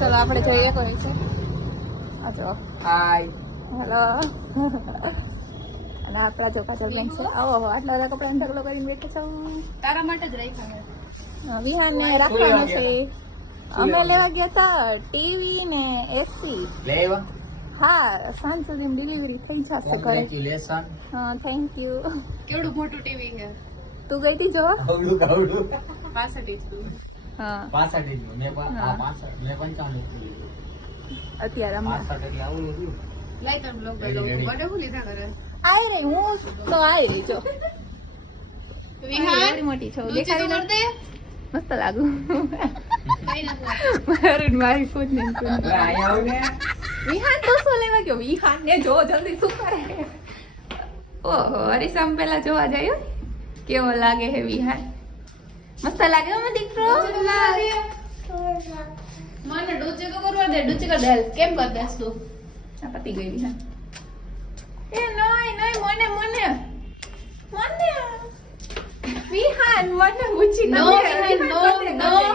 ચલો આપણે જોઈએ કોઈ છે આ જો હાય હેલો અને આપણા જો કાજલ બેન છે આવો આટલા બધા કપડા ઢગલો કરીને બેઠા છો તારા માટે જ રાખ્યા વિહાનને રાખવાનું છે અમે લેવા ગયા હતા ટીવી ને એસી લેવા હા સાંજ સુધી ડિલિવરી થઈ જશે ઘરે કોંગ્રેચ્યુલેશન હા થેન્ક યુ કેવડું મોટું ટીવી છે તું ગઈ હતી જોવા આવડું 65 ઇંચનું હા 65 ઇંચ મેં પણ હા. 65 મેં 55 અત્યારે હમણાં 65 એટલે આવડું હતું લાઈ તને બ્લોગ બેલો બડે હું લીધા કરે આવી રહી હું તો આવી રહી જો વિહાર એવડી મોટી છો ઊંચી તો દેખાડી કર દે મસ્ત લાગુ કઈ નથી મારું ને મારી ખુદ ને એટલે અહીંયા આવું ને વિહાન તો શું લેવા ગયો વિહાન ને જો જલ્દી શું કરે ઓહો હરીસામ પેલા જોવા જાય હો. કેવો લાગે હે વિહાન મસ્ત લાગે હો દીકરો મને ડૂચી તો કરવા દે ડૂચી કર દે કેમ કર દેસ તું આ પતી ગઈ વિહાન એ નહીં નહીં મને મને મને વિહાન મને ઊંચી No, કરી દે. વિહાન, વિહાન, no, કરી દે, no. કરી દે.